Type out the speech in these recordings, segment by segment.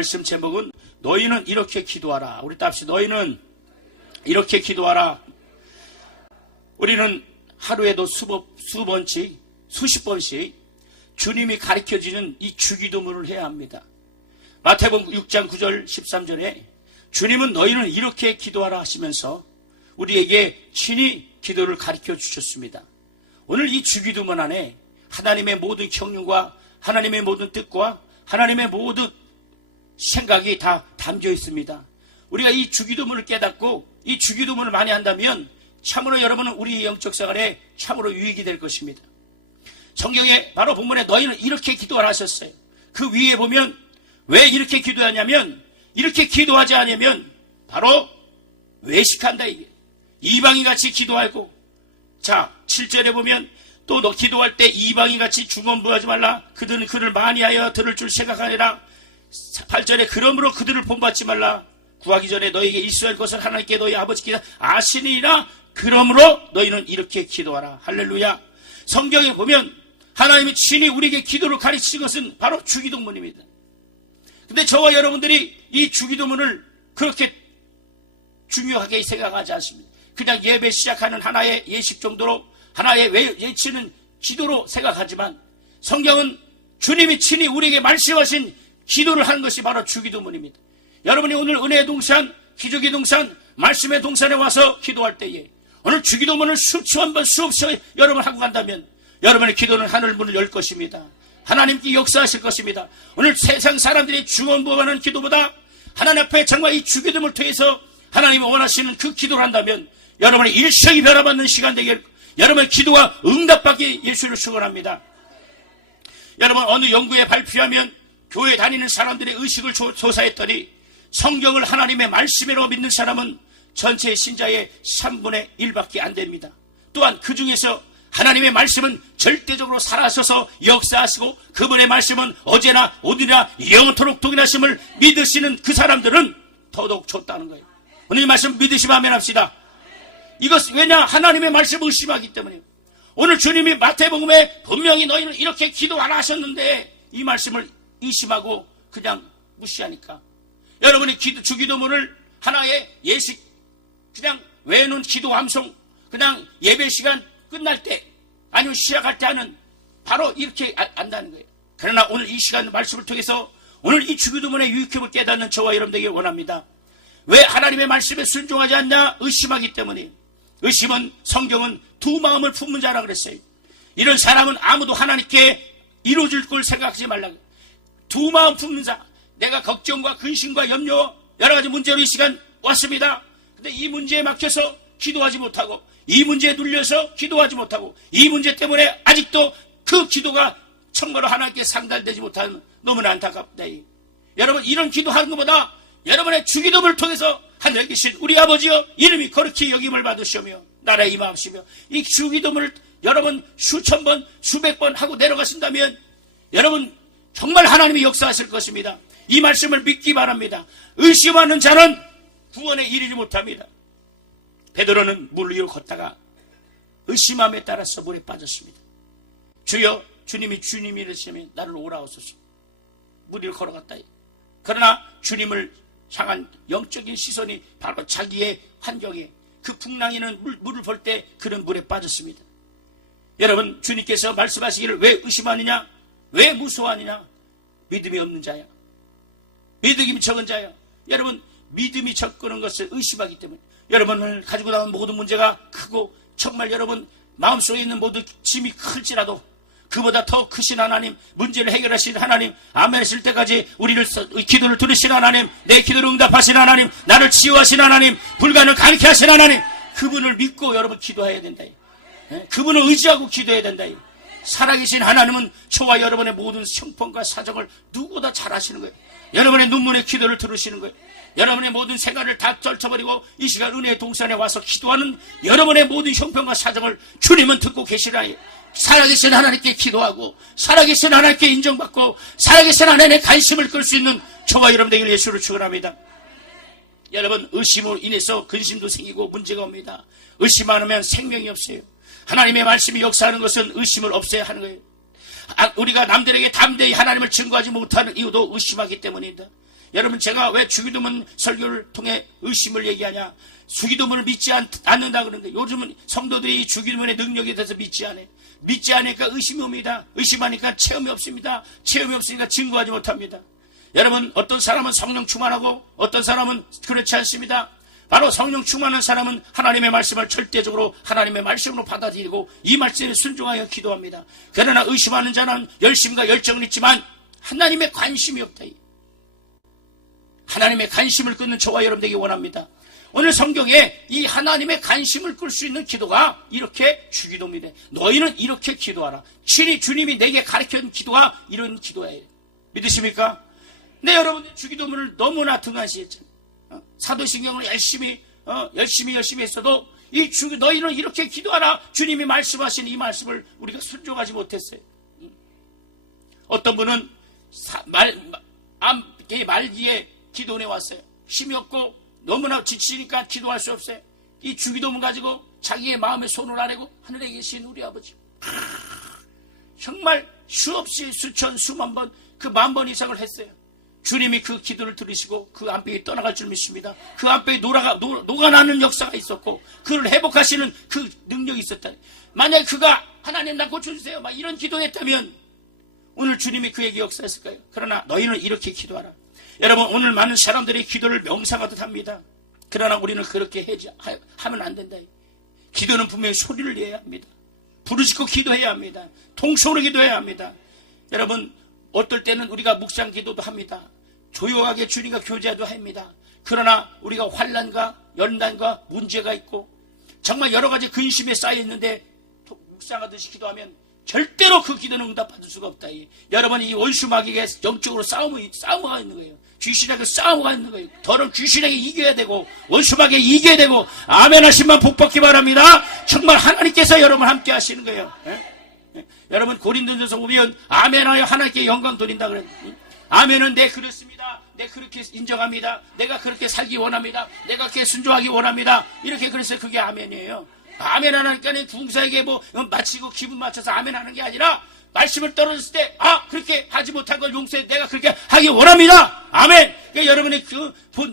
말씀 제목은 너희는 이렇게 기도하라. 우리 답시 너희는 이렇게 기도하라. 우리는 하루에도 수번씩 수십 번씩 주님이 가르쳐주는 이 주기도문을 해야 합니다. 마태복음 6장 9절 13절에 주님은 너희는 이렇게 기도하라 하시면서 우리에게 친히 기도를 가르쳐 주셨습니다. 오늘 이 주기도문 안에 하나님의 모든 경륜과 하나님의 모든 뜻과 하나님의 모든 생각이 다 담겨 있습니다. 우리가 이 주기도문을 깨닫고 이 주기도문을 많이 한다면 참으로 여러분은 우리의 영적 생활에 참으로 유익이 될 것입니다. 성경에 바로 본문에 너희는 이렇게 기도하라 하셨어요. 그 위에 보면 왜 이렇게 기도하냐면 이렇게 기도하지 않으면 바로 외식한다 이게. 이방인같이 기도하고 자 7절에 보면 또 너 기도할 때 이방인같이 중언부하지 말라. 그들은 그를 많이 하여 들을 줄 생각하니라. 8절에 그러므로 그들을 본받지 말라. 구하기 전에 너희에게 있어야 할 것을 하나님께 너희 아버지께서 아시니라. 그러므로 너희는 이렇게 기도하라. 할렐루야. 성경에 보면 하나님이 친히 우리에게 기도를 가르치신 것은 바로 주기도문입니다. 근데 저와 여러분들이 이 주기도문을 그렇게 중요하게 생각하지 않습니다. 그냥 예배 시작하는 하나의 예식 정도로 하나의 외치는 기도로 생각하지만 성경은 주님이 친히 우리에게 말씀하신 기도를 하는 것이 바로 주기도문입니다. 여러분이 오늘 은혜의 동산, 기적의 동산, 말씀의 동산에 와서 기도할 때에 오늘 주기도문을 수천 번 수없이 여러분 하고 간다면 여러분의 기도는 하늘 문을 열 것입니다. 하나님께 역사하실 것입니다. 오늘 세상 사람들이 중언부하는 기도보다 하나님 앞에 정말 이 주기도문을 통해서 하나님이 원하시는 그 기도를 한다면 여러분의 일생이 변화받는 시간 되길 여러분의 기도가 응답받기 예수를 축원합니다. 여러분 어느 연구에 발표하면 교회 다니는 사람들의 의식을 조사했더니 성경을 하나님의 말씀으로 믿는 사람은 전체 신자의 3분의 1밖에 안 됩니다. 또한 그 중에서 하나님의 말씀은 절대적으로 살아서서 역사하시고 그분의 말씀은 어제나 오늘이나 영원토록 동일하심을 믿으시는 그 사람들은 더더욱 좋다는 거예요. 오늘 이 말씀 믿으시면 아멘 합시다. 이것 왜냐? 하나님의 말씀을 의심하기 때문에. 오늘 주님이 마태복음에 분명히 너희는 이렇게 기도하라 하셨는데 이 말씀을 의심하고 그냥 무시하니까 여러분이 주기도문을 하나의 예식 그냥 외우는 기도 암송 그냥 예배 시간 끝날 때 아니면 시작할 때 하는 바로 이렇게 안다는 거예요. 그러나 오늘 이 시간 말씀을 통해서 오늘 이 주기도문의 유익함을 깨닫는 저와 여러분 되길 원합니다. 왜 하나님의 말씀에 순종하지 않냐? 의심하기 때문에. 의심은 성경은 두 마음을 품는 자라 그랬어요. 이런 사람은 아무도 하나님께 이루어질 걸 생각하지 말라고. 두 마음 품는 자. 내가 걱정과 근심과 염려 여러 가지 문제로 이 시간 왔습니다. 근데 이 문제에 막혀서 기도하지 못하고 이 문제에 눌려서 기도하지 못하고 이 문제 때문에 아직도 그 기도가 참으로 하나님께 상달되지 못하는 너무나 안타깝다. 여러분 이런 기도하는 것보다 여러분의 주기도문을 통해서 하늘에 계신 우리 아버지여 이름이 거룩히 여김을 받으시오며 나라에 임하옵시며 이 주기도문을 여러분 수천 번 수백 번 하고 내려가신다면 여러분 정말 하나님이 역사하실 것입니다. 이 말씀을 믿기 바랍니다. 의심하는 자는 구원에 이르지 못합니다. 베드로는 물 위로 걷다가 의심함에 따라서 물에 빠졌습니다. 주여 주님이 이르시면 나를 오라오소서. 물 위로 걸어갔다. 그러나 주님을 향한 영적인 시선이 바로 자기의 환경에 그 풍랑이는 물을 볼 때 그런 물에 빠졌습니다. 여러분 주님께서 말씀하시기를 왜 의심하느냐? 왜 무서워하느냐? 믿음이 없는 자야. 믿음이 적은 자야. 여러분 믿음이 적은 것을 의심하기 때문에 여러분을 가지고 나온 모든 문제가 크고 정말 여러분 마음속에 있는 모든 짐이 클지라도 그보다 더 크신 하나님, 문제를 해결하신 하나님, 아멘 하실 때까지 우리를 기도를 들으신 하나님, 내 기도를 응답하신 하나님, 나를 치유하신 하나님, 불가능을 가르쳐 하신 하나님, 그분을 믿고 여러분 기도해야 된다. 그분을 의지하고 기도해야 된다. 살아계신 하나님은 저와 여러분의 모든 형편과 사정을 누구보다 잘 아시는 거예요. 여러분의 눈물의 기도를 들으시는 거예요. 여러분의 모든 생각을 다 떨쳐버리고 이 시간 은혜의 동산에 와서 기도하는 여러분의 모든 형편과 사정을 주님은 듣고 계시라니. 살아계신 하나님께 기도하고 살아계신 하나님께 인정받고 살아계신 하나님의 관심을 끌 수 있는 저와 여러분 되길 예수를 축원합니다. 여러분 의심으로 인해서 근심도 생기고 문제가 옵니다. 의심 안 하면 생명이 없어요. 하나님의 말씀이 역사하는 것은 의심을 없애야 하는 거예요. 우리가 남들에게 담대히 하나님을 증거하지 못하는 이유도 의심하기 때문입니다. 여러분, 제가 왜 주기도문 설교를 통해 의심을 얘기하냐? 주기도문을 믿지 않는다 그러는데, 요즘은 성도들이 주기도문의 능력에 대해서 믿지 않아요. 믿지 않으니까 의심이 옵니다. 의심하니까 체험이 없습니다. 체험이 없으니까 증거하지 못합니다. 여러분, 어떤 사람은 성령 충만하고 어떤 사람은 그렇지 않습니다. 바로 성령 충만한 사람은 하나님의 말씀을 절대적으로 하나님의 말씀으로 받아들이고 이 말씀에 순종하여 기도합니다. 그러나 의심하는 자는 열심과 열정은 있지만 하나님의 관심이 없다. 하나님의 관심을 끄는 저와 여러분 되기 원합니다. 오늘 성경에 이 하나님의 관심을 끌 수 있는 기도가 이렇게 주기도입니다. 너희는 이렇게 기도하라. 주님이 내게 가르쳐준 기도가 이런 기도예요. 믿으십니까? 네, 여러분들 주기도문을 너무나 등한시했잖아요. 사도신경을 열심히 했어도 너희는 이렇게 기도하라. 주님이 말씀하신 이 말씀을 우리가 순종하지 못했어요. 어떤 분은 말기에 기도원에 왔어요. 힘이 없고 너무나 지치니까 기도할 수 없어요. 이 주기도문 가지고 자기의 마음에 손을 아래고 하늘에 계신 우리 아버지, 정말 수없이 수천 수만 번, 그 10,000번 이상을 했어요. 주님이 그 기도를 들으시고 그 안병이 떠나갈 줄 믿습니다. 그 안병이 녹아나는 역사가 있었고 그를 회복하시는 그 능력이 있었다. 만약에 그가 하나님 나 고쳐주세요 막 이런 기도했다면 오늘 주님이 그에게 역사했을까요? 그러나 너희는 이렇게 기도하라. 여러분, 오늘 많은 사람들이 기도를 명상하듯 합니다. 그러나 우리는 그렇게 하면 안 된다. 기도는 분명히 소리를 내야 합니다. 부르짖고 기도해야 합니다. 통성으로 기도해야 합니다. 여러분, 어떨 때는 우리가 묵상 기도도 합니다. 조용하게 주님과 교제도 합니다. 그러나 우리가 환난과 연단과 문제가 있고 정말 여러 가지 근심에 쌓여 있는데 묵상하듯이 기도하면 절대로 그 기도는 응답받을 수가 없다. 여러분, 이 원수마귀에게 영적으로 싸움가 있는 거예요. 귀신에게 싸움가 있는 거예요. 더러운 귀신에게 이겨야 되고 원수마귀에 이겨야 되고 아멘 하시면 복 받기 바랍니다. 정말 하나님께서 여러분 함께 하시는 거예요. 여러분, 고린도전서 보면 아멘하여 하나님께 영광 돌린다 그래요. 아멘은 네 그렇습니다. 네 그렇게 인정합니다. 내가 그렇게 살기 원합니다. 내가 그렇게 순종하기 원합니다. 이렇게 그래서 그게 아멘이에요. 아멘 하나니까는 궁사에게 마치고 기분 맞춰서 아멘 하는 게 아니라 말씀을 떨어졌을 때 그렇게 하지 못한 걸 용서해 내가 그렇게 하기 원합니다. 아멘. 그러니까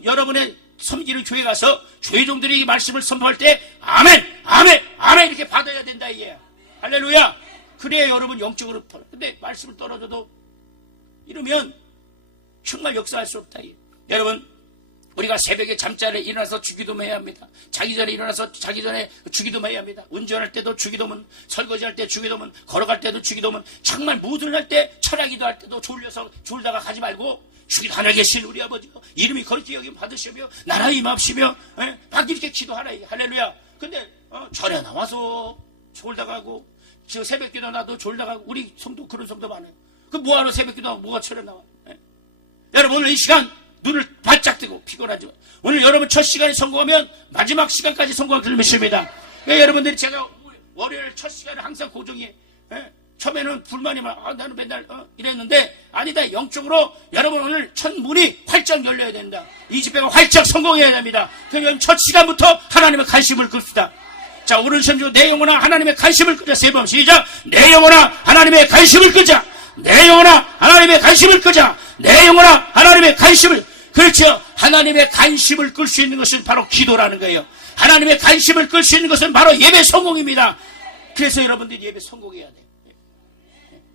여러분의 섬기는 교회 가서 교회종들이 이 말씀을 선포할 때 아멘 아멘 아멘 이렇게 받아야 된다 이게. 할렐루야. 그래야 여러분 영적으로 근데 말씀을 떨어져도 이러면 정말 역사할 수 없다. 여러분, 우리가 새벽에 잠자리에 일어나서 주기도문 해야 합니다. 자기 전에 일어나서 자기 전에 주기도문 해야 합니다. 운전할 때도 주기도문, 설거지할 때 주기도문, 걸어갈 때도 주기도문, 정말 무슨 할 때 철야기도 할 때도 졸다가 가지 말고 주기도 하나 계신 우리 아버지 이름이 거룩히 여김 받으시며 나라 임하시며 막 이렇게 기도하라. 할렐루야. 근데 절에 나와서 졸다가 하고 지금 새벽기도 나도 졸다가 우리 성도 그런 성도 많아요. 그 뭐하러 새벽기도 하고 뭐가 철에 나와. 여러분, 오늘 이 시간 눈을 바짝 뜨고 피곤하지만 오늘 여러분 첫 시간에 성공하면 마지막 시간까지 성공할 줄 믿습니다. 여러분들이 제가 월요일 첫 시간에 항상 고정이에요. 처음에는 불만이 나는 맨날 이랬는데 아니다. 영적으로 여러분 오늘 첫 문이 활짝 열려야 된다. 이 집회가 활짝 성공해야 됩니다. 그럼 첫 시간부터 하나님의 관심을 끕시다. 자, 오른손 주 내 영혼아 하나님의 관심을 끄자. 세 번 시작. 내 영혼아 하나님의 관심을 끄자. 내 영혼아 하나님의 관심을 끄자. 내 영혼아 하나님의 관심을. 그렇죠. 하나님의 관심을 끌 수 있는 것은 바로 기도라는 거예요. 하나님의 관심을 끌 수 있는 것은 바로 예배 성공입니다. 그래서 여러분들이 예배 성공해야 돼요.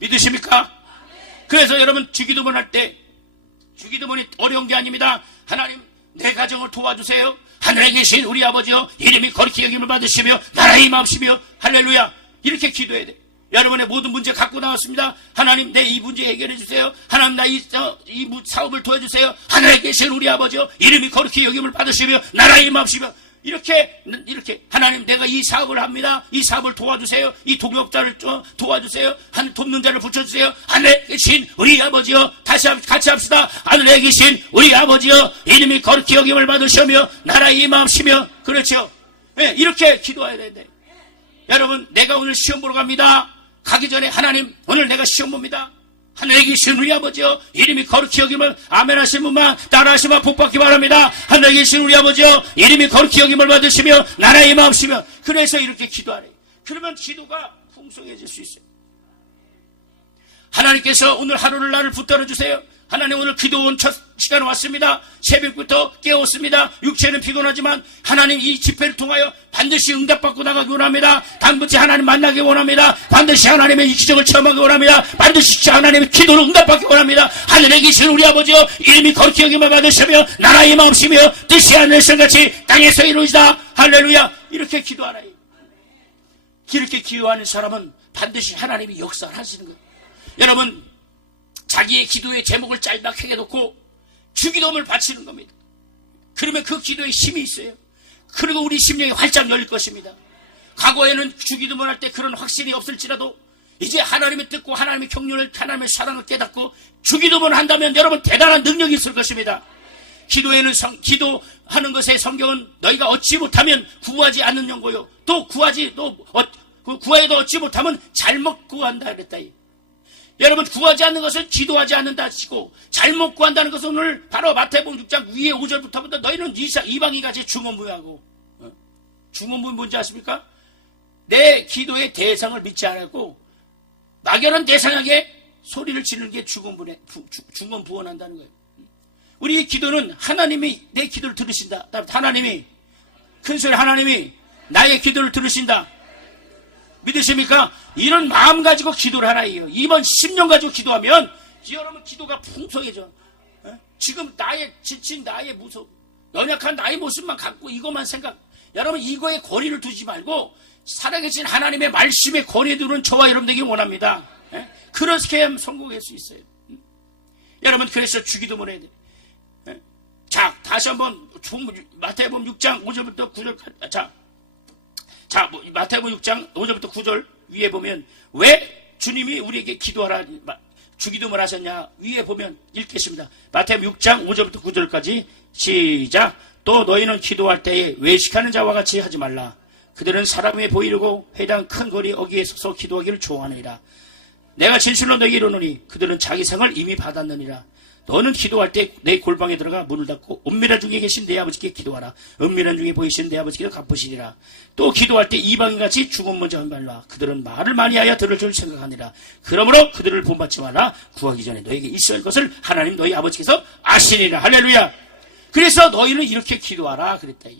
믿으십니까? 그래서 여러분 주기도문 할 때 주기도문이 어려운 게 아닙니다. 하나님 내 가정을 도와주세요. 하늘에 계신 우리 아버지여 이름이 거룩히 여김을 받으시며 나라의 임하시며 할렐루야. 이렇게 기도해야 돼. 여러분의 모든 문제 갖고 나왔습니다. 하나님 내 이 문제 해결해 주세요. 하나님 나 이 사업을 도와주세요. 하늘에 계신 우리 아버지여 이름이 거룩히 여김을 받으시며 나라의 임하시며 이렇게 하나님 내가 이 사업을 합니다. 이 사업을 도와주세요. 이 동역자를 도와주세요. 돕는 자를 붙여주세요. 하늘에 계신 우리 아버지여 같이 합시다. 하늘에 계신 우리 아버지여 이름이 거룩히 여김을 받으시며 나라의 임하시며. 그렇죠. 네, 이렇게 기도해야 되는데 여러분 내가 오늘 시험 보러 갑니다. 가기 전에 하나님 오늘 내가 시험 봅니다. 하늘에 계신 우리 아버지여 이름이 거룩히 여김을 아멘 하신 분만 따라하시면 복받기 바랍니다. 하늘에 계신 우리 아버지여 이름이 거룩히 여김을 받으시며 나라의 임하시며. 그래서 이렇게 기도하래. 그러면 기도가 풍성해질 수 있어요. 하나님께서 오늘 하루를 나를 붙들어 주세요. 하나님 오늘 기도원 첫 시간 왔습니다. 새벽부터 깨웠습니다. 육체는 피곤하지만 하나님 이 집회를 통하여 반드시 응답받고 나가기 원합니다. 반드시 하나님 만나기 원합니다. 반드시 하나님의 이 기적을 체험하기 원합니다. 반드시 하나님의 기도를 응답받기 원합니다. 하늘에 계신 우리 아버지여 이름이 거룩히 여김을 받으시며 나라의 마음이시며 뜻이 하늘에서 같이 땅에서 이루어지다. 할렐루야. 이렇게 기도하나요. 이렇게 기도하는 사람은 반드시 하나님이 역사를 하시는 거예요. 여러분 자기의 기도의 제목을 짤막하게 놓고 주기도문을 바치는 겁니다. 그러면 그 기도에 힘이 있어요. 그리고 우리 심령이 활짝 열릴 것입니다. 과거에는 주기도문 할 때 그런 확신이 없을지라도 이제 하나님의 뜻과 하나님의 경륜을 하나님의 사랑을 깨닫고 주기도문을 한다면 여러분 대단한 능력이 있을 것입니다. 기도에는 기도하는 것의 성경은 너희가 얻지 못하면 구하지 않는 연고요. 또 구하여도 얻지 못하면 잘못 구한다 그랬다. 여러분 구하지 않는 것은 기도하지 않는다 하시고 잘못 구한다는 것은 오늘 바로 마태복음 6장 위에 5절부터 너희는 이방인같이 중언부유하고 중언부유 뭔지 아십니까? 내 기도의 대상을 믿지 않았고 막연한 대상에게 소리를 지르는 게 중언부원한다는 거예요. 우리의 기도는 하나님이 내 기도를 들으신다. 하나님이 큰소리 하나님이 나의 기도를 들으신다. 믿으십니까? 이런 마음 가지고 기도를 하나예요. 이번 10년 가지고 기도하면 여러분 기도가 풍성해져. 지금 나의 지친 나의 연약한 나의 모습만 갖고 이것만 생각. 여러분 이거에 거리를 두지 말고 살아계신 하나님의 말씀에 거리에 두는 저와 여러분 되기 원합니다. 그렇게 하면 성공할 수 있어요. 여러분 그래서 주기도문 해야 돼요. 자 다시 한번 마태복음 6장 5절부터 9절 자, 마태복음 6장 5절부터 9절 위에 보면 왜 주님이 우리에게 기도하라 주기도문 하셨냐 위에 보면 읽겠습니다. 마태복음 6장 5절부터 9절까지 시작. 또 너희는 기도할 때에 외식하는 자와 같이 하지 말라. 그들은 사람에 보이려고 회당 큰 거리 어귀에 서서 기도하기를 좋아하느니라. 내가 진실로 너희에게 이르노니 그들은 자기 상을 이미 받았느니라. 너는 기도할 때 내 골방에 들어가 문을 닫고 은밀한 중에 계신 내 아버지께 기도하라. 은밀한 중에 보이시는 내 아버지께서 갚으시리라. 또 기도할 때 이방인같이 중언 먼저 하지 말라. 그들은 말을 많이 하여 들을 줄 생각하니라. 그러므로 그들을 본받지 말라. 구하기 전에 너에게 있어야 할 것을 하나님 너희 아버지께서 아시니라. 할렐루야. 그래서 너희는 이렇게 기도하라 그랬다.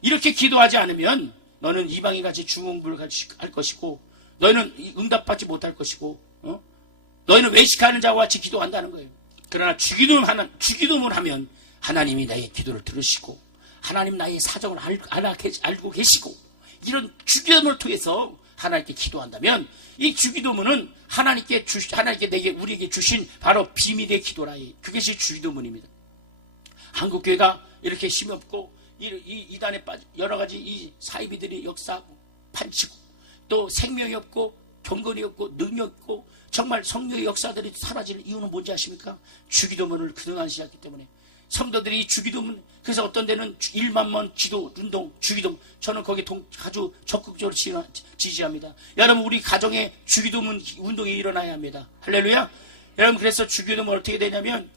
이렇게 기도하지 않으면 너는 이방인같이 중언부를 할 것이고 너희는 응답받지 못할 것이고 너희는 외식하는 자와 같이 기도한다는 거예요. 그러나 주기도문 하면 하나님이 나의 기도를 들으시고 하나님 나의 사정을 알고 계시고 이런 주기도문을 통해서 하나님께 기도한다면 이 주기도문은 하나님께 우리에게 주신 바로 비밀의 기도라. 그것이 주기도문입니다. 한국교회가 이렇게 힘이 없고 이단에 빠져 여러 가지 이 사이비들이 역사하고 판치고 또 생명이 없고 경건이 없고 능력 없고 정말 성령의 역사들이 사라지는 이유는 뭔지 아십니까? 주기도문을 그동안 시작했기 때문에 성도들이 주기도문 그래서 어떤 데는 1만번 기도 운동 주기도문 저는 거기에 아주 적극적으로 지지합니다. 여러분 우리 가정에 주기도문 운동이 일어나야 합니다. 할렐루야. 여러분 그래서 주기도문 어떻게 되냐면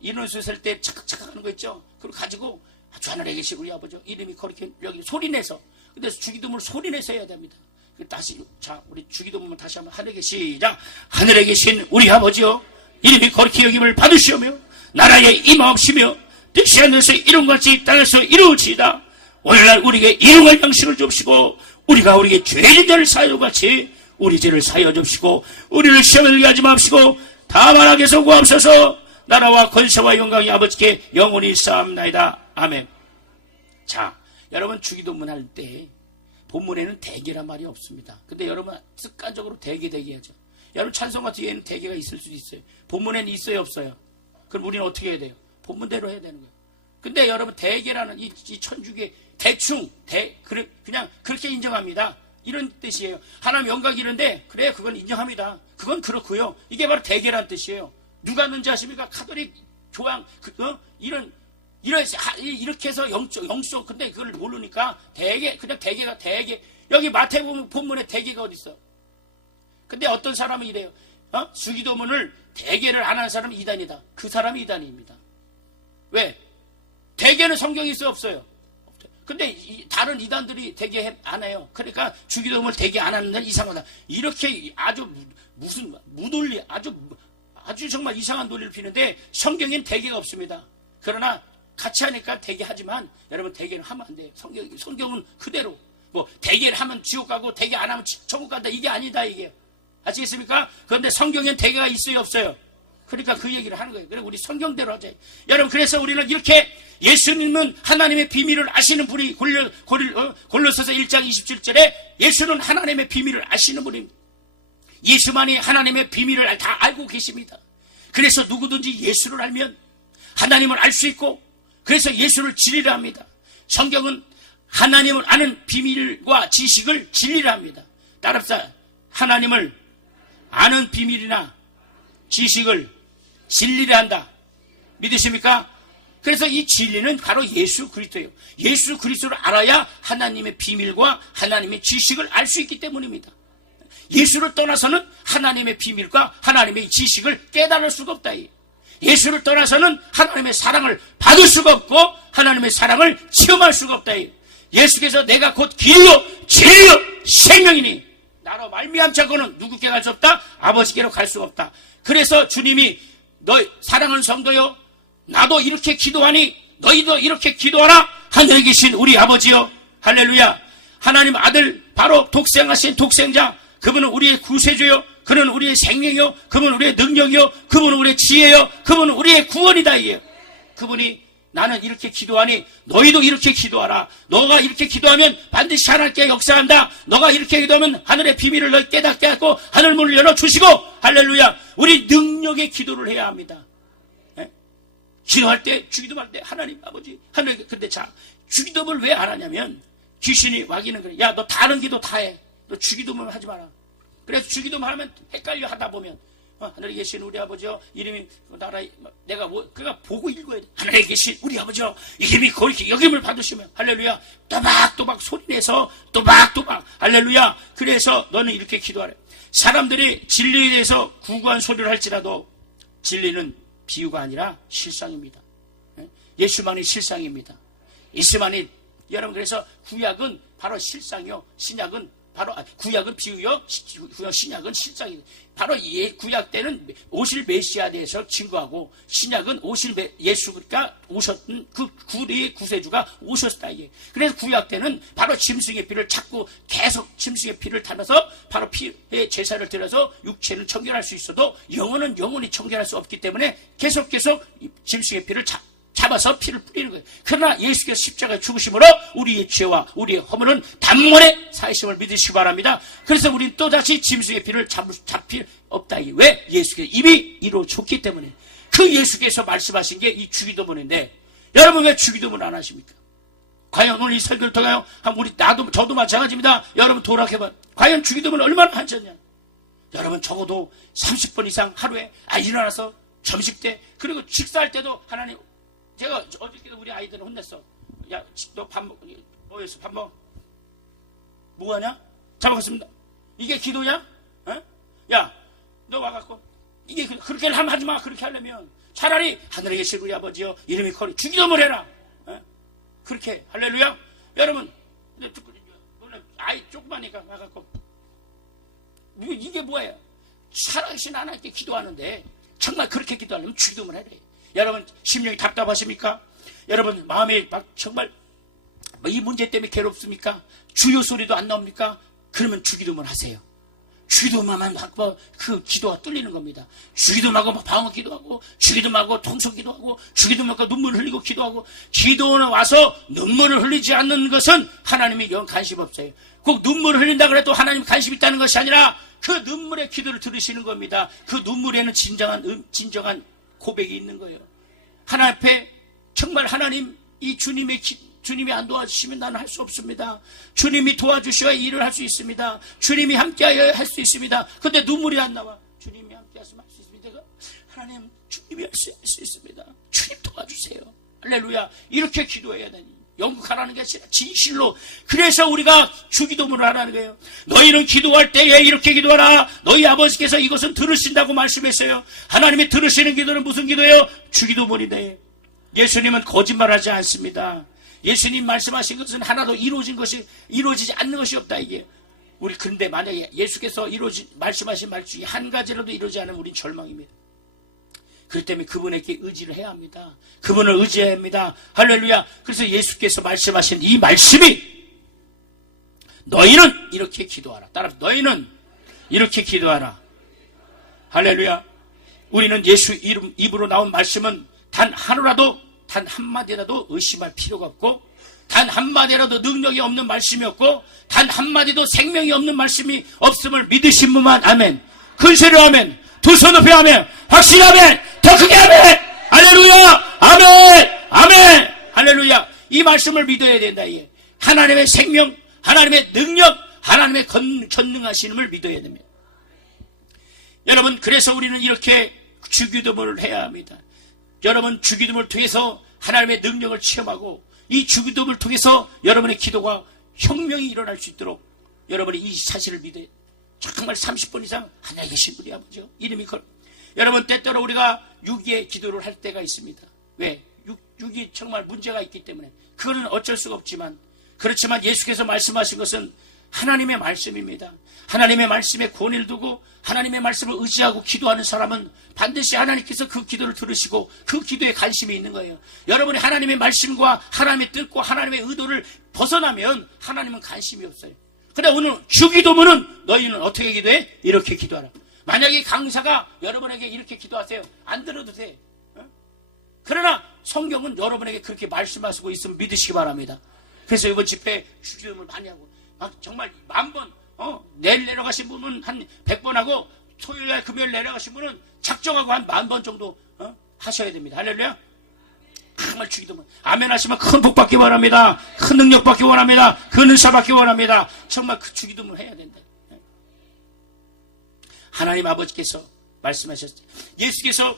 인원수 셀 때 착각 하는 거 있죠. 그걸 가지고 하늘에 계신 우리 아버지 이름이 거룩히 여기 소리내서 근데 주기도문을 소리내서 해야 됩니다. 다시 우리 주기도문 다시 한번 하늘에 시작. 하늘에 계신 우리 아버지여 이름이 거룩히 여김을 받으시오며 나라에 임하옵시며 뜻이 하늘에서 이룬같이 땅에서 이루어지이다. 오늘날 우리에게 일용할 양식을 줍시고 우리가 우리에게 죄진 자를 사하여 같이 우리 죄를 사하여 줍시고 우리를 시험에 들게 하지 마옵시고 다만 악에서 구하옵소서. 나라와 권세와 영광이 아버지께 영원히 쌓옵나이다. 아멘. 자 여러분 주기도문 할 때 본문에는 대개란 말이 없습니다. 근데 여러분 습관적으로 대개하죠. 여러분 찬송가 뒤에는 대개가 있을 수도 있어요. 본문에는 있어요 없어요? 그럼 우리는 어떻게 해야 돼요? 본문대로 해야 되는 거예요. 근데 여러분 대개라는 이 천주교 대충 그냥 그렇게 인정합니다. 이런 뜻이에요. 하나님 영광이 이런데 그래 그건 인정합니다. 그건 그렇고요. 이게 바로 대개란 뜻이에요. 누가 있는지 아십니까? 카톨릭 교황 이렇게 해서 영적 근데 그걸 모르니까 그냥 대개가 여기 마태복음 본문에 대개가 어디 있어? 근데 어떤 사람은 이래요. 주기도문을 대개를 안 하는 사람은 이단이다. 그 사람이 이단입니다. 왜? 대개는 성경에 있어요 없어요? 근데 다른 이단들이 대개 안 해요. 그러니까 주기도문을 대개 안 하는 데는 이상하다. 이렇게 아주 무슨 무논리 아주 아주 정말 이상한 논리를 피는데 성경엔 대개가 없습니다. 그러나 같이 하니까 대개 하지만 여러분 대개는 하면 안 돼요. 성경은 그대로 뭐 대개를 하면 지옥 가고 대개 안 하면 천국 간다 이게 아니다 이게. 아시겠습니까? 그런데 성경엔 대개가 있어요 없어요? 그러니까 그 얘기를 하는 거예요. 그리고 우리 성경대로 하자. 여러분 그래서 우리는 이렇게 예수님은 하나님의 비밀을 아시는 분이 골로새서 1장 27절에 예수는 하나님의 비밀을 아시는 분입니다. 예수만이 하나님의 비밀을 다 알고 계십니다. 그래서 누구든지 예수를 알면 하나님을 알 수 있고 그래서 예수를 진리라 합니다. 성경은 하나님을 아는 비밀과 지식을 진리라 합니다. 따라서 하나님을 아는 비밀이나 지식을 진리라 한다. 믿으십니까? 그래서 이 진리는 바로 예수 그리스도예요. 예수 그리스도를 알아야 하나님의 비밀과 하나님의 지식을 알 수 있기 때문입니다. 예수를 떠나서는 하나님의 비밀과 하나님의 지식을 깨달을 수가 없다. 예수를 떠나서는 하나님의 사랑을 받을 수가 없고 하나님의 사랑을 체험할 수가 없다. 예수께서 내가 곧 길로 진리요 생명이니 나로 말미암지 않고는 누구께 갈 수 없다. 아버지께로 갈 수가 없다. 그래서 주님이 너 사랑하는 성도요 나도 이렇게 기도하니 너희도 이렇게 기도하라. 하늘에 계신 우리 아버지요 할렐루야. 하나님 아들 바로 독생하신 독생자 그분은 우리의 구세주요 그는 우리의 생명이요 그분은 우리의 능력이요 그분은 우리의 지혜요 그분은 우리의 구원이다. 이게 그분이 나는 이렇게 기도하니 너희도 이렇게 기도하라. 너가 이렇게 기도하면 반드시 하나님께 역사한다. 너가 이렇게 기도하면 하늘의 비밀을 너희 깨닫게 하고 하늘문을 열어주시고 할렐루야. 우리 능력의 기도를 해야 합니다. 네? 기도할 때 주기도할 때 하나님 아버지 하늘 근데 자 주기도를 왜 안 하냐면 귀신이 와기는 그래. 야 너 다른 기도 다 해. 너 주기도만 하지 마라. 그래서 주기도만 하면 헷갈려 하다 보면 하늘에 계신 우리 아버지요 이름이 나라 내가 그가 보고 읽어야 돼. 하늘에 계신 우리 아버지요 이름이 거룩히 여김을 받으시면 할렐루야. 또박또박 소리내서 또박또박 할렐루야. 그래서 너는 이렇게 기도하래. 사람들이 진리에 대해서 구구한 소리를 할지라도 진리는 비유가 아니라 실상입니다. 예수만이 실상입니다. 예수만이 여러분 그래서 구약은 바로 실상이요 신약은 바로 구약은 비유요 신약은 실상이에요. 바로 구약 때는 오실 메시아에 대해서 증거하고 신약은 오실 예수가 오셨던 그 구리의 구세주가 오셨다. 이게. 그래서 구약 때는 바로 짐승의 피를 자꾸 계속 짐승의 피를 타면서 바로 피의 제사를 드려서 육체는 청결할 수 있어도 영혼은 영원히 청결할 수 없기 때문에 계속 짐승의 피를 잡아서 피를 뿌리는 거예요. 그러나 예수께서 십자가에 죽으심으로 우리의 죄와 우리의 허물은 단번에 사하심을 믿으시기 바랍니다. 그래서 우리는 또다시 짐승의 피를 잡힐 없다. 왜? 예수께서 이미 이루어졌기 때문에. 그 예수께서 말씀하신 게 이 주기도문인데 여러분 왜 주기도문을 안 하십니까? 과연 오늘 이 설교를 통하여 저도 마찬가지입니다. 여러분 돌아보면 과연 주기도문을 얼마나 하셨냐? 여러분 적어도 30번 이상 하루에 일어나서 점심 때 그리고 식사할 때도 하나님 제가 어저께도 우리 아이들을 혼냈어. 야, 너 밥 먹, 뭐였어? 밥 먹? 뭐하냐? 잘 먹었습니다. 이게 기도냐? 어? 야, 너 와갖고 이게 그렇게 하지 마. 그렇게 하려면 차라리 하늘에 계신 우리 아버지여 이름이 거룩히 주기도문 해라. 어? 그렇게 할렐루야. 여러분, 아이 조그마니까 와갖고 이게 뭐예요? 살아계신 하나님께 기도하는데 정말 그렇게 기도하려면 주기도문 해라. 여러분 심령이 답답하십니까? 여러분 마음이 막 정말 이 문제 때문에 괴롭습니까? 주여 소리도 안 나옵니까? 그러면 주기도문 하세요. 주기도만 하고 그 기도가 뚫리는 겁니다. 주기도하고 방언 기도하고 주기도하고 통성 기도하고 주기도하고 눈물을 흘리고 기도하고 기도는 와서 눈물을 흘리지 않는 것은 하나님이 영 관심 없어요. 꼭 눈물을 흘린다 그래도 하나님 관심 있다는 것이 아니라 그 눈물의 기도를 들으시는 겁니다. 그 눈물에는 진정한 고백이 있는 거예요. 하나님 앞에 정말 하나님 이 주님이 안 도와주시면 나는 할 수 없습니다. 주님이 도와주셔야 일을 할 수 있습니다. 주님이 함께하여 할 수 있습니다. 근데 눈물이 안 나와. 주님이 함께하시면 할 수 있습니다. 하나님 주님이 할 수 있습니다. 주님 도와주세요. 할렐루야. 이렇게 기도해야 되니 영국하라는 게 아니라 진실로. 그래서 우리가 주기도문을 하라는 거예요. 너희는 기도할 때에 이렇게 기도하라. 너희 아버지께서 이것은 들으신다고 말씀했어요. 하나님이 들으시는 기도는 무슨 기도예요? 주기도문이네. 예수님은 거짓말하지 않습니다. 예수님 말씀하신 것은 하나도 이루어지지 않는 것이 없다. 이게 우리 근데 만약에 예수께서 말씀하신 말 중에 한 가지라도 이루어지지 않으면 우린 절망입니다. 그렇기 때문에 그분에게 의지를 해야 합니다. 그분을 의지해야 합니다. 할렐루야. 그래서 예수께서 말씀하신 이 말씀이 너희는 이렇게 기도하라. 따라서 너희는 이렇게 기도하라. 할렐루야. 우리는 예수 입으로 나온 말씀은 단 하루라도, 단 한마디라도 의심할 필요가 없고, 단 한마디라도 능력이 없는 말씀이었고, 단 한마디도 생명이 없는 말씀이 없음을 믿으신 분만 아멘. 큰 소리로 아멘. 두 손 높이 아멘. 확실히 아멘. 더 크게 아멘. 할렐루야. 아멘. 아멘. 할렐루야. 이 말씀을 믿어야 된다. 하나님의 생명, 하나님의 능력, 하나님의 전능하심을 믿어야 됩니다. 여러분, 그래서 우리는 이렇게 주기도문을 해야 합니다. 여러분, 주기도문을 통해서 하나님의 능력을 체험하고, 이 주기도문을 통해서 여러분의 기도가 혁명이 일어날 수 있도록 여러분이 이 사실을 믿어요. 정말 30분 이상 하나에 계신 분이 아버지요. 이름이 여러분, 때때로 우리가 유기의 기도를 할 때가 있습니다. 왜? 유기 정말 문제가 있기 때문에. 그거는 어쩔 수가 없지만, 그렇지만 예수께서 말씀하신 것은 하나님의 말씀입니다. 하나님의 말씀에 권위를 두고 하나님의 말씀을 의지하고 기도하는 사람은 반드시 하나님께서 그 기도를 들으시고 그 기도에 관심이 있는 거예요. 여러분이 하나님의 말씀과 하나님의 뜻과 하나님의 의도를 벗어나면 하나님은 관심이 없어요. 그런데 오늘 주기도문은 너희는 어떻게 기도해? 이렇게 기도하라. 만약에 강사가 여러분에게 이렇게 기도하세요. 안 들어도 돼. 그러나 성경은 여러분에게 그렇게 말씀하시고 있으면 믿으시기 바랍니다. 그래서 이번 집회 주기도문을 많이 하고 막 정말 10,000번 내일 내려가신 분은 한 100번 하고 토요일날 금요일 내려가신 분은 작정하고 한 10,000번 정도 하셔야 됩니다. 할렐루야. 정말 주기도문 아멘 하시면 큰 복 받기 원합니다. 큰 능력 받기 원합니다. 그 은사 받기 원합니다. 정말 그 주기도문 해야 된다. 하나님 아버지께서 말씀하셨어요. 예수께서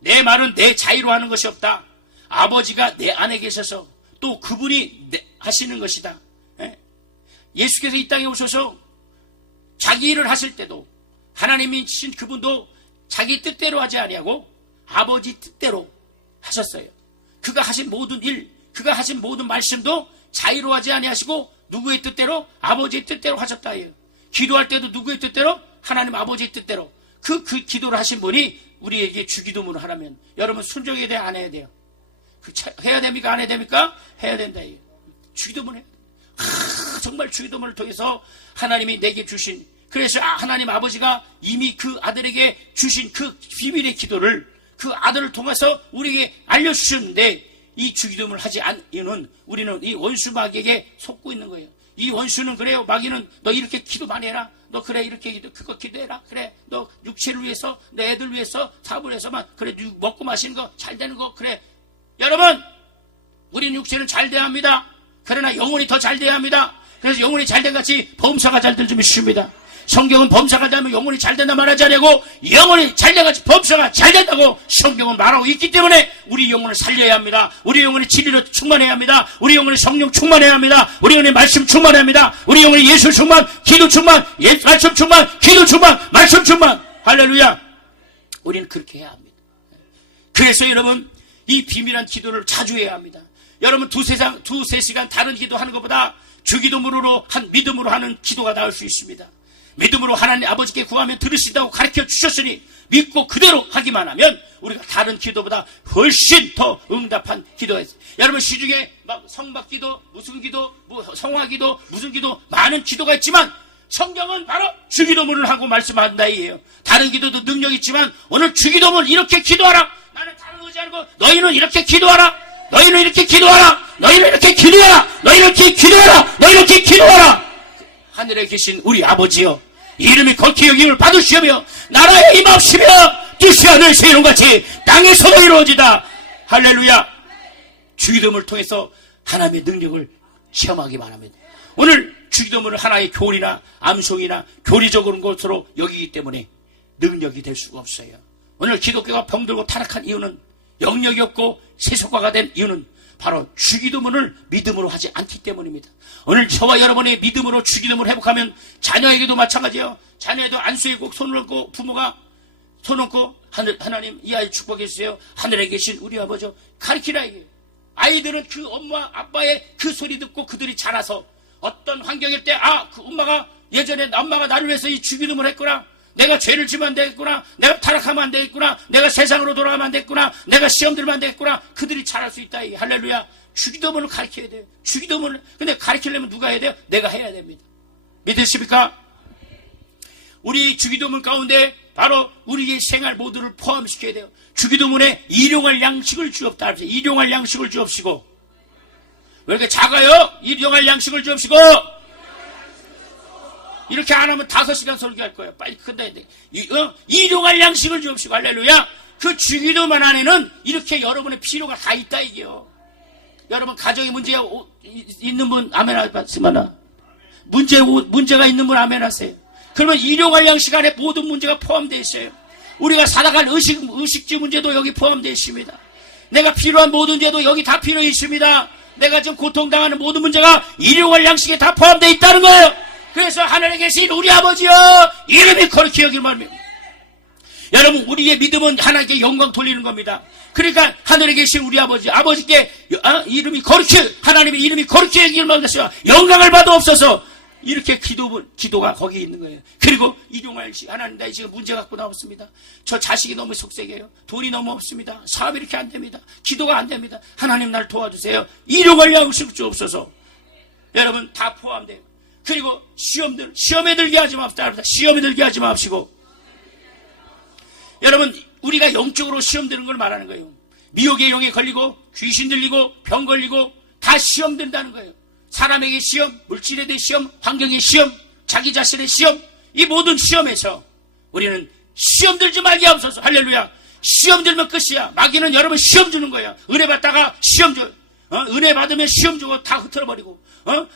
내 말은 내 자유로 하는 것이 없다. 아버지가 내 안에 계셔서 또 그분이 하시는 것이다. 예수께서 이 땅에 오셔서 자기 일을 하실 때도 하나님이신 그분도 자기 뜻대로 하지 아니하고 아버지 뜻대로 하셨어요. 그가 하신 모든 일, 그가 하신 모든 말씀도 자유로 하지 아니하시고 누구의 뜻대로? 아버지의 뜻대로 하셨다. 기도할 때도 누구의 뜻대로? 하나님 아버지의 뜻대로. 그 기도를 하신 분이 우리에게 주기도문을 하라면 여러분 순종해야 돼요? 안 해야 돼요? 해야 됩니까? 안 해야 됩니까? 해야 된다. 주기도문 해야 돼요. 정말 주기도문을 통해서 하나님이 내게 주신, 그래서 하나님 아버지가 이미 그 아들에게 주신 그 비밀의 기도를 그 아들을 통해서 우리에게 알려주셨는데, 이 주기도문을 하지 않는 이유는 우리는 이 원수 마귀에게 속고 있는 거예요. 이 원수는 그래요. 마귀는 너 이렇게 기도 많이 해라. 너 그래 이렇게 그거 기도해라. 그래 너 육체를 위해서, 내 애들 위해서, 사업을 해서만 그래 먹고 마시는 거 잘 되는 거 그래. 여러분, 우리는 육체는 잘 돼야 합니다. 그러나 영혼이 더 잘 돼야 합니다. 그래서 영혼이 잘 된 같이 범사가 잘 되면 쉽니다. 성경은 범사가 되면 영혼이 잘 된다 말하지 않고 영혼이 잘 된같이 범사가 잘 된다고 성경은 말하고 있기 때문에 우리 영혼을 살려야 합니다. 우리 영혼이 진리로 충만해야 합니다. 우리 영혼이 성령 충만해야 합니다. 우리 영혼이 말씀 충만해야 합니다. 우리 영혼이 예수 충만, 기도 충만, 말씀 충만, 기도 충만, 말씀 충만. 할렐루야. 우리는 그렇게 해야 합니다. 그래서 여러분, 이 비밀한 기도를 자주 해야 합니다. 여러분 두세 시간 다른 기도하는 것보다 주기도문으로 믿음으로 하는 기도가 나을 수 있습니다. 믿음으로 하나님 아버지께 구하면 들으신다고 가르쳐 주셨으니 믿고 그대로 하기만 하면 우리가 다른 기도보다 훨씬 더 응답한 기도가 있어요. 여러분 시중에 막 성박기도, 무슨 기도, 성화기도, 무슨 기도 많은 기도가 있지만 성경은 바로 주기도문을 하고 말씀한다 이에요. 다른 기도도 능력 있지만 오늘 주기도문 이렇게 기도하라. 나는 다른 의지 않고 너희는 이렇게 기도하라. 너희는 이렇게 기도하라. 너희는 이렇게 기도하라. 너희는 이렇게 기도하라. 너희는 이렇게 기도하라. 하늘에 계신 우리 아버지여, 이름이 거룩히 여김을 받으시며 나라에 임하시며 뜻이 하늘에서 이룬같이 땅에서도 이루어지다. 할렐루야. 주기도문을 통해서 하나님의 능력을 체험하기 바랍니다. 오늘 주기도문을 하나의 교리나 암송이나 교리적인 것으로 여기기 때문에 능력이 될 수가 없어요. 오늘 기독교가 병들고 타락한 이유는, 영역이 없고 세속화가 된 이유는 바로 주기도문을 믿음으로 하지 않기 때문입니다. 오늘 저와 여러분이 믿음으로 주기도문을 회복하면 자녀에게도 마찬가지예요. 자녀에도 안수에 꼭 손을 얹고 부모가 손 얹고 하나님 이 아이 축복해 주세요. 하늘에 계신 우리 아버지 가르치라 이게. 아이들은 그 엄마 아빠의 그 소리 듣고 그들이 자라서 어떤 환경일 때 그 엄마가 예전에 엄마가 나를 위해서 이 주기도문을 했구나. 내가 죄를 지면 안 되겠구나. 내가 타락하면 안 되겠구나. 내가 세상으로 돌아가면 안 되겠구나. 내가 시험 들면 안 되겠구나. 그들이 잘할 수 있다. 할렐루야. 주기도문을 가르쳐야 돼요. 주기도문을. 근데 가르치려면 누가 해야 돼요? 내가 해야 됩니다. 믿으십니까? 우리 주기도문 가운데 바로 우리의 생활 모두를 포함시켜야 돼요. 주기도문에 일용할 양식을 주옵다. 일용할 양식을 주옵시고. 왜 이렇게 작아요? 일용할 양식을 주옵시고. 이렇게 안 하면 5시간 설교할 거예요. 빨리 끝내야 돼. 일용할 양식을 주옵시고. 할렐루야. 그 주기도문 안에는 이렇게 여러분의 필요가 다 있다 이게요. 여러분 가정에 문제가 있는 분 아멘 하시면 문제가 있는 분 아멘 하세요. 그러면 일용할 양식 안에 모든 문제가 포함되어 있어요. 우리가 살아갈 의식주 문제도 여기 포함되어 있습니다. 내가 필요한 모든 죄도 여기 다 필요해 있습니다. 내가 지금 고통당하는 모든 문제가 일용할 양식에 다 포함되어 있다는 거예요. 그래서 하늘에 계신 우리 아버지여 이름이 거룩히 여길 말입니다. 여러분 우리의 믿음은 하나님께 영광 돌리는 겁니다. 그러니까 하늘에 계신 우리 아버지께 이름이 거룩히 하나님의 이름이 거룩히 여길 말씀하시고 영광을 받아옵소서. 이렇게 기도가 거기에 있는 거예요. 그리고 일용할 양식 하나님 나 지금 문제 갖고 나왔습니다. 저 자식이 너무 속색이에요. 돈이 너무 없습니다. 사업이 이렇게 안 됩니다. 기도가 안 됩니다. 하나님 날 도와주세요. 일용할 양식 주옵소서. 여러분 다 포함돼요. 그리고 시험에 들게 하지 맙시다. 시험에 들게 하지 맙시고. 여러분 우리가 영적으로 시험 드는 걸 말하는 거예요. 미혹의 영에 걸리고 귀신 들리고 병 걸리고 다 시험 든다는 거예요. 사람에게 시험, 물질에 대한 시험, 환경의 시험, 자기 자신의 시험, 이 모든 시험에서 우리는 시험 들지 말게 하옵소서. 할렐루야. 시험 들면 끝이야. 마귀는 여러분 시험 주는 거야. 은혜 받다가 시험 줘. 은혜 받으면 시험 주고 다 흐트러버리고.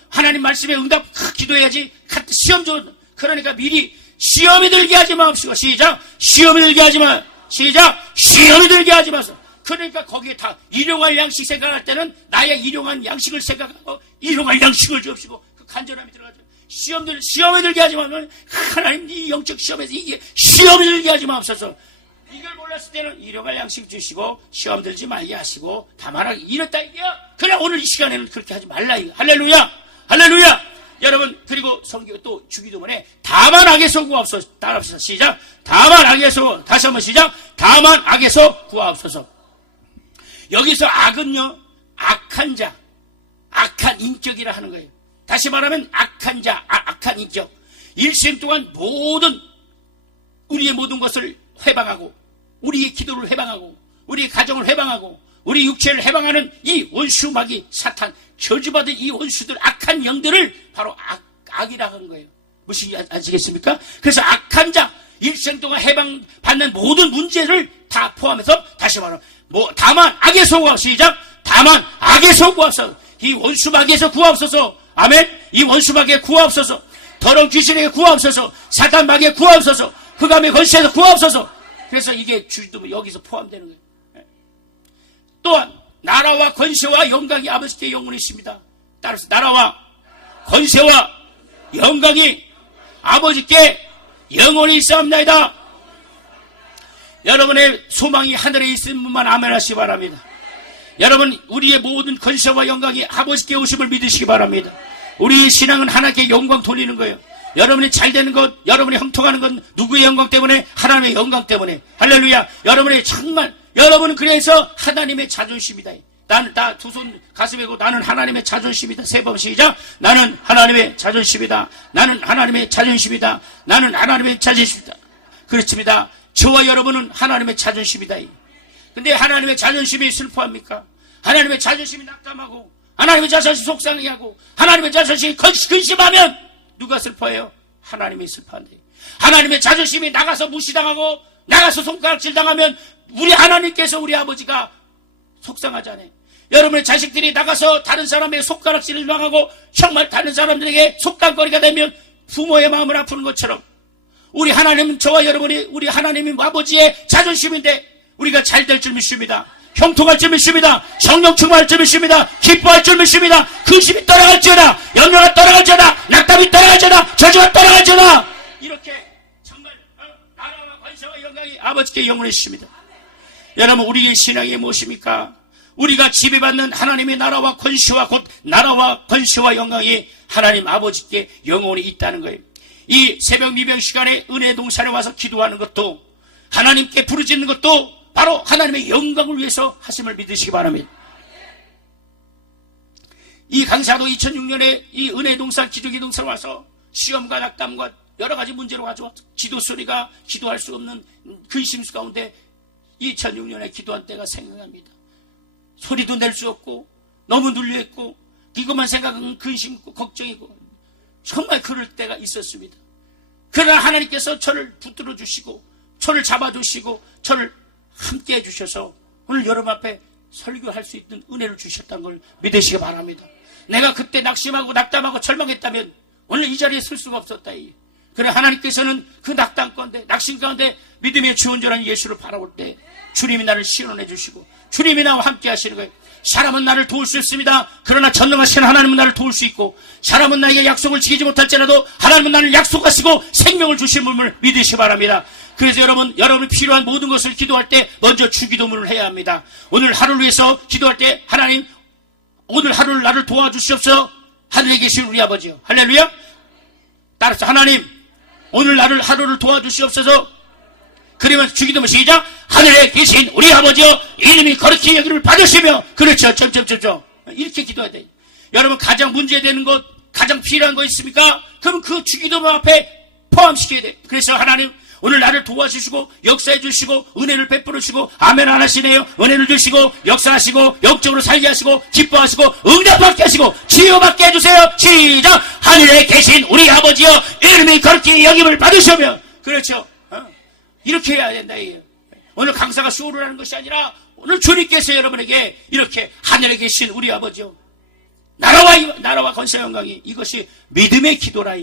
하나님 말씀에 응답 기도해야지. 시험 줘. 그러니까 미리 시험이 들게 하지 마옵시고. 시작. 시험이 들게 하지 마. 시작. 시험이 들게 하지 마소. 그러니까 거기에 다 일용할 양식 생각할 때는 나의 일용한 양식을 생각하고 일용할 양식을 주옵시고 그 간절함이 들어가죠. 시험에 들게 하지 마면 하나님 이 영적 시험에서 이게 시험에 들게 하지 마옵소서. 이걸 몰랐을 때는 일용할 양식 주시고 시험 들지 말게 하시고 다만하게 이랬다 이게야. 그래 오늘 이 시간에는 그렇게 하지 말라 이거. 할렐루야. 할렐루야. 여러분 그리고 성경 또 주기도문에 다만 악에서 구하옵소서. 따라합시다. 시작. 다만 악에서 다시 한번 시작. 다만 악에서 구하옵소서. 여기서 악은요, 악한 자, 악한 인격이라 하는 거예요. 다시 말하면 악한 자, 악한 인격. 일생 동안 우리의 모든 것을 회방하고, 우리의 기도를 회방하고, 우리의 가정을 회방하고, 우리 육체를 회방하는 이 원수 마귀, 사탄, 저주받은 이 원수들, 악한 영들을 바로 악이라 하는 거예요. 무슨 아시겠습니까? 그래서 악한 자, 일생 동안 해방받는 모든 문제를 다 포함해서 다시 말하면 다만 악에서 구하옵소서. 시작. 다만 악에서 구하옵소서. 이 원수 마귀에서 구하옵소서. 아멘. 이 원수 마귀에 구하옵소서. 더러운 귀신에게 구하옵소서. 사탄 마귀에 구하옵소서. 흑암의 권세에서 구하옵소서. 그래서 이게 주도 여기서 포함되는 거예요. 또한 나라와 권세와 영광이 아버지께 영원히 있습니다. 따라서 나라와 권세와 영광이 아버지께 영원히 있사옵나이다. 여러분의 소망이 하늘에 있는 분만 아멘 하시기 바랍니다. 여러분 우리의 모든 권세와 영광이 아버지께 오심을 믿으시기 바랍니다. 우리의 신앙은 하나님께 영광 돌리는 거예요. 여러분이 잘 되는 것, 여러분이 형통하는 것 누구의 영광 때문에? 하나님의 영광 때문에. 할렐루야. 여러분은 그래서 하나님의 자존심이다. 나는 다 두 손 가슴에 고 나는 하나님의 자존심이다. 3번 시작. 나는 하나님의 자존심이다. 나는 하나님의 자존심이다. 나는 하나님의 자존심이다. 그렇습니다. 저와 여러분은 하나님의 자존심이다. 근데 하나님의 자존심이 슬퍼합니까? 하나님의 자존심이 낙담하고 하나님의 자존심이 속상해하고 하나님의 자존심이 근심하면 누가 슬퍼해요? 하나님이 슬퍼한다. 하나님의 자존심이 나가서 무시당하고 나가서 손가락질 당하면 우리 하나님께서 우리 아버지가 속상하잖아요. 여러분의 자식들이 나가서 다른 사람의 손가락질을 당하고 정말 다른 사람들에게 속간거리가 되면 부모의 마음을 아프는 것처럼 우리 하나님은 저와 여러분이 우리 하나님이 아버지의 자존심인데 우리가 잘 될 줄 믿습니다. 형통할 줄 믿습니다. 성령 충만할 줄 믿습니다. 기뻐할 줄 믿습니다. 근심이 떠나갈지어다. 염려가 떠나갈지어다. 낙담이 떠나갈지어다. 저주가 떠나갈지어다. 이렇게 정말 나라와 권세와 영광이 아버지께 영원히 있습니다. 여러분 우리의 신앙이 무엇입니까? 우리가 지배받는 하나님의 나라와 권세와 곧 나라와 권세와 영광이 하나님 아버지께 영원히 있다는 거예요. 이 새벽 미명 시간에 은혜 동산에 와서 기도하는 것도 하나님께 부르짖는 것도 바로 하나님의 영광을 위해서 하심을 믿으시기 바랍니다. 이 강사도 2006년에 이 은혜 동산 기도기 동산에 와서 시험과 낙담과 여러 가지 문제로 가지고 기도 소리가 기도할 수 없는 근심 가운데 2006년에 기도한 때가 생각납니다. 소리도 낼 수 없고 너무 눌려있고 이것만 생각하면 근심이고 걱정이고 정말 그럴 때가 있었습니다. 그러나 하나님께서 저를 붙들어 주시고 저를 잡아주시고 저를 함께 해주셔서 오늘 여러분 앞에 설교할 수 있는 은혜를 주셨다는 걸 믿으시기 바랍니다. 내가 그때 낙심하고 낙담하고 절망했다면 오늘 이 자리에 설 수가 없었다. 그래 하나님께서는 그 낙담 가운데 낙심 가운데 믿음의 주원자라는 예수를 바라볼 때 주님이 나를 시원해 주시고 주님이 나와 함께 하시는 거예요. 사람은 나를 도울 수 있습니다. 그러나 전능하신 하나님은 나를 도울 수 있고 사람은 나에게 약속을 지키지 못할지라도 하나님은 나를 약속하시고 생명을 주신 분을 믿으시기 바랍니다. 그래서 여러분이 필요한 모든 것을 기도할 때 먼저 주기도문을 해야 합니다. 오늘 하루를 위해서 기도할 때 하나님 오늘 하루를 나를 도와주시옵소서. 하늘에 계신 우리 아버지요. 할렐루야. 따라서 하나님 오늘 나를 하루를 도와주시옵소서. 그러면 주기도문 시작. 하늘에 계신 우리 아버지여 이름이 거룩히 여기를 받으시며 그렇죠. 점점점점 이렇게 기도해야 돼요. 여러분 가장 문제되는 것 가장 필요한 거 있습니까? 그럼 그 주기도문 앞에 포함시켜야 돼요. 그래서 하나님 오늘 나를 도와주시고 역사해 주시고 은혜를 베풀어 주시고 아멘 안 하시네요. 은혜를 주시고 역사하시고 영적으로 살게 하시고 기뻐하시고 응답받게 하시고 치유받게 해주세요. 시작. 하늘에 계신 우리 아버지여 이름이 거룩히 여김을 받으시며 그렇죠. 이렇게 해야 된다. 오늘 강사가 쇼를 하는 것이 아니라 오늘 주님께서 여러분에게 이렇게 하늘에 계신 우리 아버지요 나라와 권세 영광이 이것이 믿음의 기도라.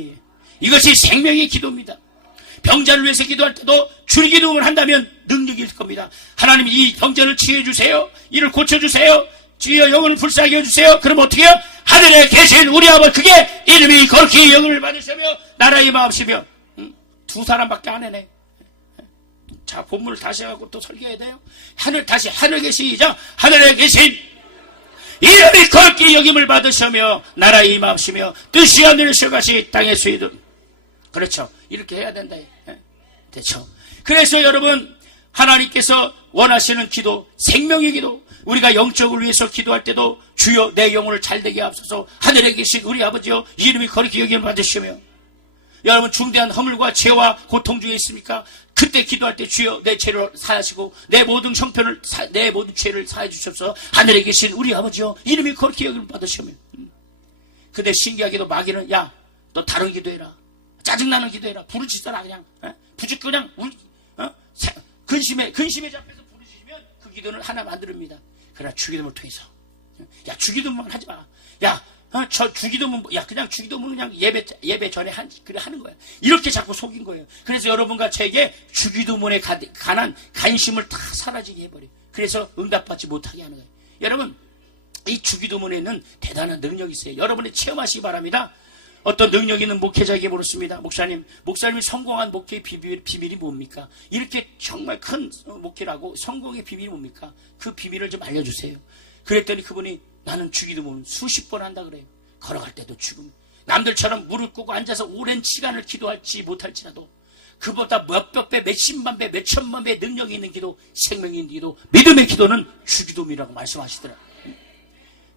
이것이 생명의 기도입니다. 병자를 위해서 기도할 때도 주기도문을 한다면 능력이 있을 겁니다. 하나님 이 병자를 치유해주세요. 이를 고쳐주세요. 주여 영혼을 불쌍히 해주세요. 그럼 어떻게 해요? 하늘에 계신 우리 아버지 그게 이름이 거룩히 영을 받으시며 나라의 마음이시며 두 사람밖에 안 해네. 자 본문을 다시 하고 또 설교해야 돼요. 하늘에 계시자 하늘에 계신 이름이 거룩히 여김을 받으시며 나라의 마음이시며 뜻이 하늘에서 같이 땅에서 이룬 그렇죠. 이렇게 해야 된다. 됐죠. 그래서 여러분 하나님께서 원하시는 기도 생명의 기도 우리가 영적을 위해서 기도할 때도 주여 내 영혼을 잘되게 하옵소서. 하늘에 계신 우리 아버지여 이름이 거룩히 여김을 받으시며 여러분 중대한 허물과 죄와 고통 중에 있습니까? 그때 기도할 때 주여 내 죄를 사하시고 내 모든 형편을 내 모든 죄를 사해 주셔서 하늘에 계신 우리 아버지여 이름이 거룩히 여김을 받으시며 근데 신기하게도 마귀는 야 너 다른 기도해라. 짜증나는 기도해라. 부르짖어라 그냥. 부죽 그냥 근심에 잡혀서 부르짖으면 그 기도는 하나 만듭니다. 그러나 주기도문을 통해서 야 주기도문 하지 마. 야 저 주기도문 야 그냥 주기도문 그냥 예배 전에 하는 거야. 이렇게 자꾸 속인 거예요. 그래서 여러분과 저에게 주기도문에 관한 관심을 다 사라지게 해버려. 그래서 응답받지 못하게 하는 거예요. 여러분 이 주기도문에는 대단한 능력이 있어요. 여러분이 체험하시기 바랍니다. 어떤 능력 있는 목회자에게 물었습니다. 목사님이 성공한 목회의 비밀이 뭡니까? 이렇게 정말 큰 목회라고 성공의 비밀이 뭡니까? 그 비밀을 좀 알려주세요. 그랬더니 그분이 나는 주기도문 수십 번 한다 그래요. 걸어갈 때도 죽음. 남들처럼 무릎 꿇고 앉아서 오랜 시간을 기도할지 못할지라도 그보다 몇백 배, 몇십만 배, 몇천만 배 능력이 있는 기도, 생명이 있는 기도, 믿음의 기도는 주기도문이라고 말씀하시더라고요.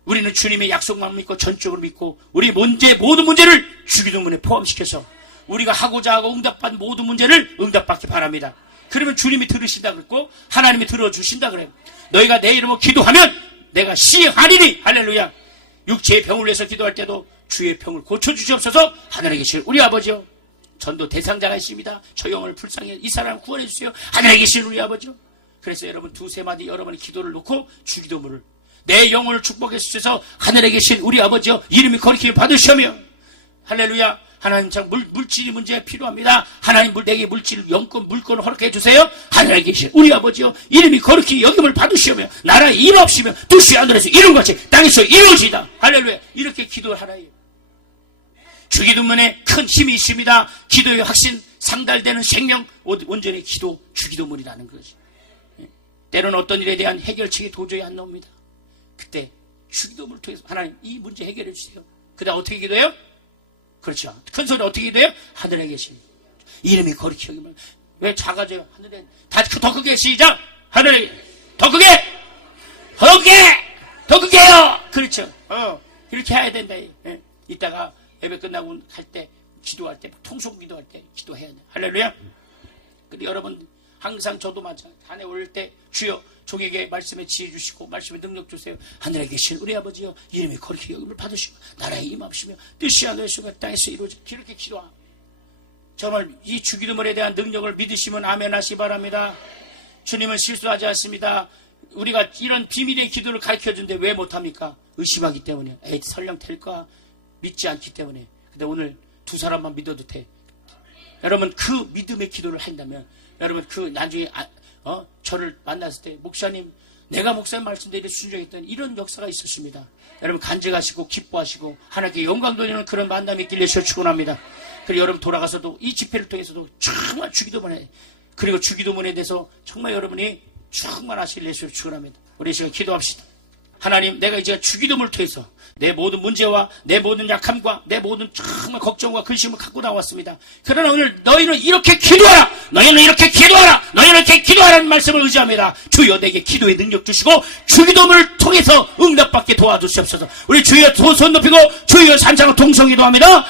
우리는 주님의 약속만 믿고 전적으로 믿고 우리 모든 문제를 주기도문에 포함시켜서 우리가 하고자 하고 응답받은 모든 문제를 응답받기 바랍니다. 그러면 주님이 들으신다 그랬고 하나님이 들어주신다 그래요. 너희가 내 이름으로 기도하면 내가 시행하리니 할렐루야. 육체의 병을 위해서 기도할 때도 주의 병을 고쳐주시옵소서. 하늘에 계실 우리 아버지요 전도 대상자가 있습니다. 저 영혼을 불쌍히 이 사람을 구원해 주세요. 하늘에 계신 우리 아버지요. 그래서 여러분 두세 마디 여러분의 기도를 놓고 주기도문을 내 영혼을 축복해 주셔서 하늘에 계신 우리 아버지여 이름이 거룩히 받으시며 할렐루야. 하나님 참 물질이 문제가 필요합니다. 하나님 내게 물건을 허락해 주세요. 하늘에 계신 우리 아버지여 이름이 거룩히 여김을 받으시며 나라에 임하옵시며 뜻이 하늘에서 이룬 것이 땅에서 이루어지다. 할렐루야. 이렇게 기도를 하나요. 주기도문에 큰 힘이 있습니다. 기도의 확신 상달되는 생명 온전히 주기도문이라는 것이. 때로는 어떤 일에 대한 해결책이 도저히 안 나옵니다. 그때 주기도문을 통해서 하나님 이 문제 해결해 주세요. 그 다음 어떻게 기도해요? 그렇죠. 큰 소리 어떻게 돼요? 하늘에 계신 이름이 거룩히 여김을. 왜 작아져요? 하늘에 더 크게 시작. 하늘에 더 크게 더 크게 더 크게요. 그렇죠. 이렇게 해야 된다. 예. 이따가 예배 끝나고 할 때 기도할 때 통속 기도할 때 기도해야 돼. 할렐루야. 근데 여러분 항상 저도 마찬가지. 산에 올릴 때 주여 종에게 말씀에 지혜 주시고 말씀에 능력 주세요. 하늘에 계신 우리 아버지여 이름이 거룩히 여김을 받으시고 나라의 임하시며 뜻이 하늘에서 땅에서 이루어져. 이렇게 기도하. 정말 이 주기도문에 대한 능력을 믿으시면 아멘 하시 바랍니다. 주님은 실수하지 않습니다. 우리가 이런 비밀의 기도를 가르쳐주는데 왜 못합니까? 의심하기 때문에. 에이 설령 될까? 믿지 않기 때문에. 근데 오늘 두 사람만 믿어도 돼. 여러분 그 믿음의 기도를 한다면 여러분 그 나중에 저를 만났을 때 목사님 내가 목사님 말씀대로 순종했던 이런 역사가 있었습니다. 여러분 간증하시고 기뻐하시고 하나님께 영광 돌리는 그런 만남이 있길래 저 축원합니다. 그리고 여러분 돌아가서도 이 집회를 통해서도 정말 주기도문에 그리고 주기도문에 대해서 정말 여러분이 충만하실 예수를 축원합니다. 우리 시간 기도합시다. 하나님 내가 이제 주기도문을 통해서 내 모든 문제와 내 모든 약함과 내 모든 정말 걱정과 근심을 갖고 나왔습니다. 그러나 오늘 너희는 이렇게 기도하라. 너희는 이렇게 기도하라. 너희는 이렇게 기도하라는 말씀을 의지합니다. 주여 내게 기도의 능력 주시고 주기도문을 통해서 응답받게 도와주시옵소서. 우리 주여 손 높이고 주여 산장을 동성기도합니다.